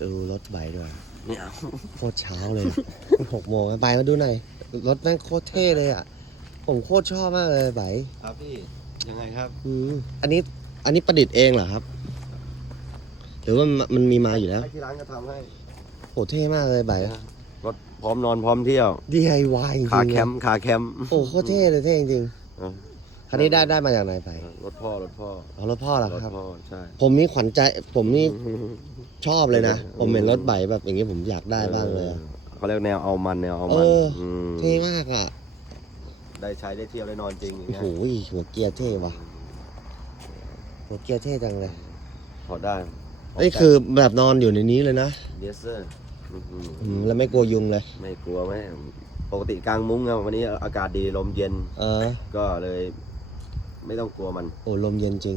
ดูรถใบด้วยไม่เอาโคตรเช้าเลยหกโมงไปมาดูหน่อยรถแม่งโคตรเท่เลยอะ ผมโคตรชอบมากเลยใบครับพี่ยังไงครับอืมอันนี้อันนี้ประดิษฐ์เองเหรอครับ หรือว่ามันมันมีมาอยู่แล้วให้ที่ร้านก็ทำให้โหเท่มากเลยใบรถพร้อมนอนพร้อมเที่ยว DIY จริงๆขาเลยแคมป์ขาแคมป์โอ้โคตรเท่เลยเท่จริงเออๆ คันนี้ได้ได้มาจากไหนไปรถพ่อรถพ่อเอารถพ่อเหรอรถครับ พ่อใช่ผมนี่ขวัญใจ ผมนี่ชอบเลยนะ ผมเห็นรถใบแบบอย่างนี้ผมอยากได้บ้างเลยอะ เขาเรียกแนวเอามันแนวเอาเอมันอมเท่มากอะได้ใช้ได้เที่ยวได้นอนจริงอย่างโอ้เงี้ยโหหัวเกียร์เท่ว่ะหัวเกียร์เท่จังเลยพอได้นี่คือแบบนอนอยู่ในนี้เลยนะเดสเซอร์อืมแล้วไม่กลัวยุงเลย ไม่กลัวไหมปกติกลางมุ้งอะวันนี้อากาศดีลมเย็น เออ ก็เลย ไม่ต้องกลัวมันโอ้ลมเย็นจริง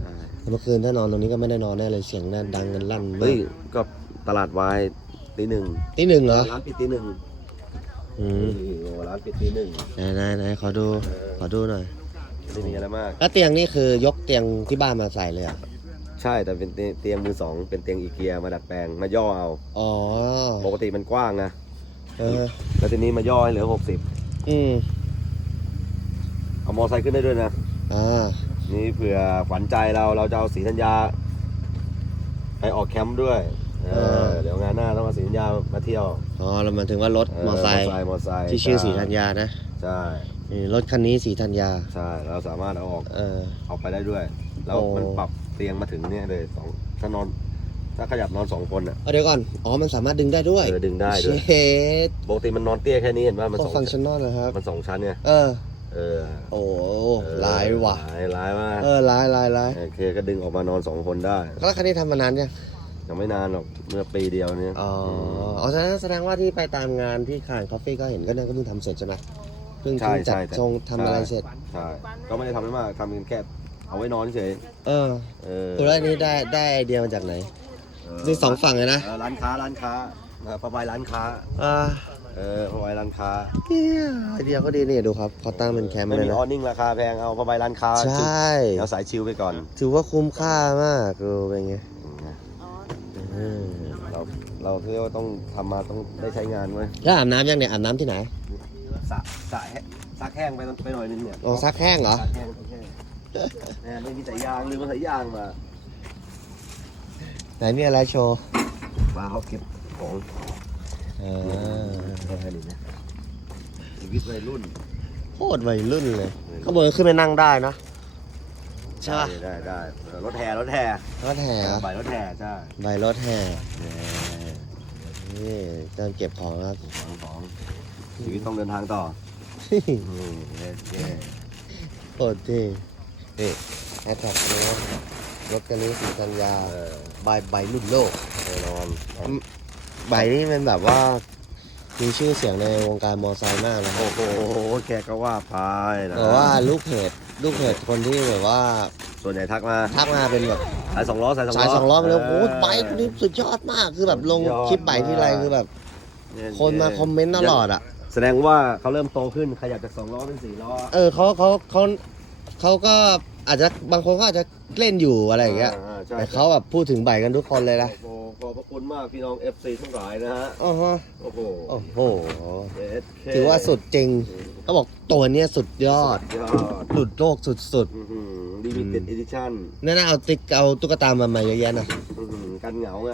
ใช่เมื่อคืนถ้านอนตรงนี้ก็ไม่ได้นอนแน่เลยเสียงน่าดังกันลั่นเฮ้ยก็ตลาดวายตีหนึ่งตีหนึ่งเหรอร้านปิดตีหนึ่งอืมโอ้ร้านปิดตีหนึ่งไหนไหนไหนขอดูขอดูหน่อยไม่มีอะไรมากแล้วเตียงนี่คือยกเตียงที่บ้านมาใส่เลยอะใช่แต่เป็นเตียงเตียงมือสองเป็นเตียงอีเกียมาดัดแปลงมาย่อเอาอ๋อปกติมันกว้างนะเออแล้วทีนี้มาย่อให้เหลือหกสิบอืมเอามอไซค์ขึ้นได้ด้วยนะ อ่านี่เผื่อขวัญใจเราเราจะเอาสีธัญญา ไปออกแคมป์ด้วยเออเดี๋ยวงานหน้าต้องเอาสีธัญญามาเที่ยวอ๋อเราหมายถึงว่ารถมอไซค์มอไซค์มอไซค์ที่ชื่อสีธัญญานะใช่นี่รถคันนี้สีธัญญาใช่เราสามารถเอาออกเออออกไปได้ด้วยแล้วโอ้มันปรับเตียงมาถึงเนี่ยเลยสองถ้านอนถ้าขยับนอนสองคนอะเอาเดี๋ยวก่อน อ๋อ มันสามารถดึงได้ด้วยเออดึงได้ด้วยเชดปกติมันนอนเตี้ยแค่นี้เห็นว่ามันโอ้สองฟังชั่นอลนะครับ มันสองชั้นเนี่ย เออ เออโอ้เออลายว่ะลายลายมากเออลายลายลายโอเคก็ดึงออกมานอนสองคนได้แล้วคันนี้ทำมานานยังยังไม่นานหรอกเมื่อปีเดียวเนี่ยอ๋ออ๋อแสดงแสดงว่าที่ไปตามงานที่คานคาเฟ่ก็เห็นก็นั่นก็เพิ่งทำเสร็จใช่ไหมเพิ่งใช่เพิ่งจัดใช่แต่ทรงทำอะไรเสร็จใช่ก็ไม่ได้ทำอะไรมากทำเป็นแค่เอาไว้นอนเฉยเออเออแล้วอันนี้ได้ได้ไอเดียมาจากไหนเออนี่สองฝั่งเลยนะเออร้านค้าร้านค้าเออประบายร้านค้าอ่า เออประบายร้านค้าเนี่ยไอเดียก็ดีนี่ดูครับเขาตั้งเป็นแคมป์ไม่เลยมีนะออนิ่งราคาแพงเอาประบายร้านค้าใช่เอาสายชิลไปก่อนถือว่าคุ้มค่ามากดูเป็นไงเออเราเราเรียกว่าต้องทำมาต้องได้ใช้งานเว้ยแล้วอาบน้ำยังเนี่ยอาบน้ำที่ไหนสระสระแห้ซักแห้งไปไปหน่อยนึงเนี่ยโอ้ซักแห้งเหรอ ซักแห้งซักแห้งแหมไม่มีสายยางหรือมันสายยางมาไหนมีอะไรโชว์ปลาเขาเก็บของเออ แค่นี้นะชีวิตวัยรุ่น โคตรวัยรุ่นเลยข้างบนขึ้นไปนั่งได้นะใช่ปะได้ได้เออรถแห่รถแห่รถแห่เหรอใบรถแห่ใช่ใบรถแห่นี่เริ่มเก็บของแล้วของของชีวิตต้องเดินทางต่ออืมเย้เย้โคตรเท่นี่แอดแท็กนี้รถกันนี้สีกัญญาเออใบใบรุ่นโลกแน่นอนใบนี่เป็นแบบว่า มีชื่อเสียงในวงการมอไซค์มากนะครัโอ้บโหแกก็ว่าไปนะแต่ว่าลูกเพจลูกเพจคนที่แบบว่าส่วนใหญ่ทักมาทักมาเป็นแบบสายสองล้อสายสองล้อสายสองล้อมาเลยโอ้โหเใบคนนี้สุดยอดมากคือแบบลงสุดยอดคลิปใบที่ไรคือแบบเย้คนมาคอมเมนต์ตลอดอะ แสดงว่าเขาเริ่มโตขึ้นขยับจากสองล้อเป็นสี่ล้อเออเขาเขาเขาเขาก็อาจจะบางคนก็อาจจะเล่นอยู่อะไรอย่างเงี้ยาใช่แต่เขาแบบพูดถึงใบกันทุกคนเลยนะโอ้ มากพี่น้อง FC ทั้งหลายนะฮะโอ้โหโอ้โหโอ้โห SK ถือว่าสุดจริงเขาบอกตัวเนี้ยสุดยอด ยอดหลุดโลกสุดลิมิเต็ดอีดิชั่นๆนั่นนะเอาติ๊กเอาตุ๊กตามาใหม่เยอะแยะนะกันเหงาไง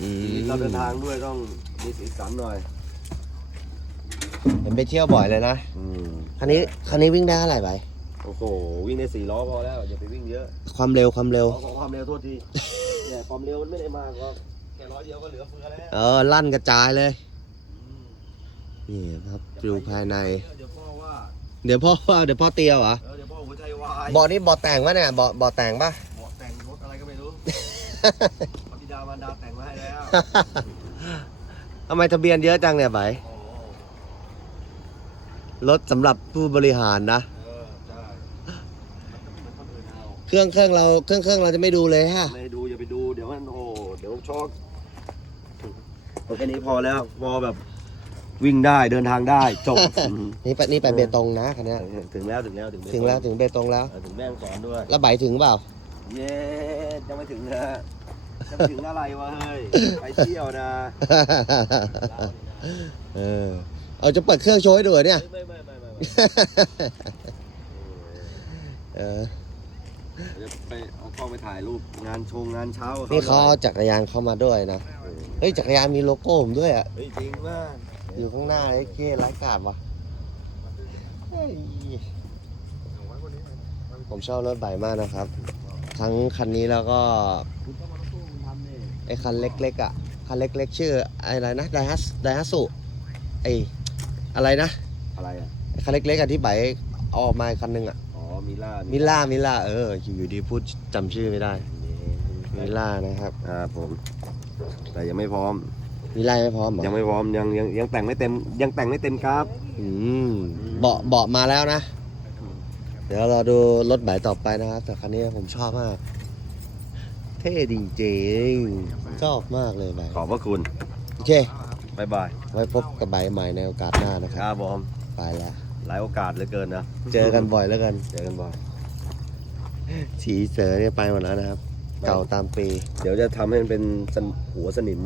อืเราเดินทางด้วยต้องมีสีสันหน่อยเห็นไปเที่ยวบ่อยเลยนะอืมคันนี้คันนี้วิ่งได้เท่าไหร่ใบโอ้โห วิ่งได้สี่ล้อพอแล้ว อย่าไปวิ่งเยอะความเร็วความเร็ว ขอความเร็วโทษทีเนี่ยความเร็วมันไม่ได้มากหรอกแค่ร้อยเดียวก็เหลือเฟือแล้วเออลั่นกระจายเลย นี่ครับดูภายใน เดี๋ยวพ่อว่าเดี๋ยวพ่อว่าเดี๋ยวพ่อเตียวเหรอเออเดี๋ยวพ่อหัวใจวายเบาะนี่เบาะแต่งปะเนี่ยเบาะเบาะแต่งปะเบาะแต่งรถอะไรก็ไม่รู้ พระบิดามารดาแต่งมาให้แล้วทำไมทะเบียนเยอะจังเนี่ยไบโอ้โหรถสำหรับผู้บริหารนะ เออใช่มันคนอื่นเอา เครื่องเครื่องเราเครื่องเครื่องเราจะไม่ดูเลยฮะ ไม่ดูอย่าไปดูเดี๋ยวมันโอ้โหเดี๋ยวช็อก โอเคนี้พอแล้วพอแบบวิ่งได้เดินทางได้จบ นี่ไปนี่ไปเบตงนะคันเนี้ยถึงแล้วถึงแล้วถึงถึงแล้วถึงเบตงแล้ว เออถึงแม่งสอนด้วย แล้วไบถึงเปล่า เย้ยังไม่ถึงนะฮะจะไปถึงอะไรวะเฮ้ยไปเที่ยวนะเออเอาจะเปิดเครื่องโชว์ให้ดูเหรอเนี่ย ไม่ไม่ไม่ไม่ไม่ เออ เดี๋ยวไปเอากล้องไปถ่ายรูปงานชงงานเช้ากับนี่เขาหเอาน่อยจักรยานเข้ามาด้วยนะ เฮ้ยจักรยานมีโลโก้ผมด้วยอะ เฮ้ยจริงมากอยู่ข้างหน้าไอ้เก้ร้ายกาดว่ะเฮ้ยผมชอบรถใบมากนะครับ ทั้งคันนี้แล้วก็คุณต้องมาต้องสู้คุณทำนี่ไอ้คันเล็กๆอะ คันเล็กๆ ชื่ออะไรนะไดฮัสไดฮัสุไออะไรนะ อะไรอะไอ้คันเล็กๆอะที่ใบเอาออกมาอีกคันหนึงอะอ๋อ มิล่ามิล่ามิล่าเอออยู่ดีพูดจำชื่อไม่ได้มิล่านะครับครับผม แต่ยังไม่พร้อม มิล่าไม่พร้อมเหรอยังไม่พร้อมยังยังยังแต่งไม่เต็มยังแต่งไม่เต็มครับ อืมเบาะเบาะมาแล้วนะ เดี๋ยวเราดูรถใบต่อไปนะครับ แต่คันนี้ผมชอบมาก เท่จริงๆชอบมากเลยใบขอบพระคุณโอเค บายบายไว้พบกับใบใหม่ในโอกาสหน้านะคครับรับผม ไปแล้ว หลายโอกาสเหลือเกินนะเจอกันบ่อยแล้วกัน เจอกันบ่อย ฉีเสือเนี่ยไปหมดแล้วนะครับ เก่าตามปี เดี๋ยวจะทำให้มันเป็นสนหัวสนิม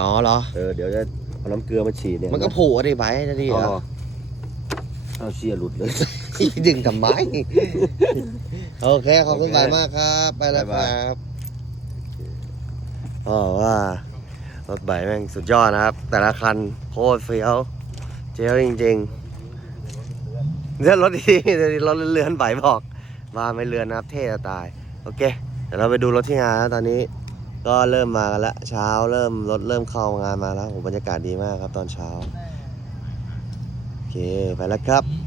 อ๋อเหรอ เออ เดี๋ยวจะเอาน้ำเกลือมาฉีดเนี่ยมันก็ผูกอะดิใบจะดีอ๋เหรออเอาเชียร์หลุดเลย ดึงทำไม โอเค ขอบคุณโอเคบ่ายมากครับ ไปแล้วคบ๊ายบายรับอ๋อว่ารถใบแม่งสุดยอดนะครับ แต่ละคันโคตรเฟี้ยว เจ๋วจริงๆ เลื่อรถดีๆรถเลื่อนๆใบบอก มาไม่เลือนนะครับเท่จะตาย โอเค เดี๋ยวเราไปดูรถที่งานแล้วตอนนี้ ก็เริ่มมากันแล้วเช้าเริ่มรถเริ่มเข้างานมาแล้วโหบรรยากาศดีมากครับตอนเช้า โอเค ไปแล้วครับ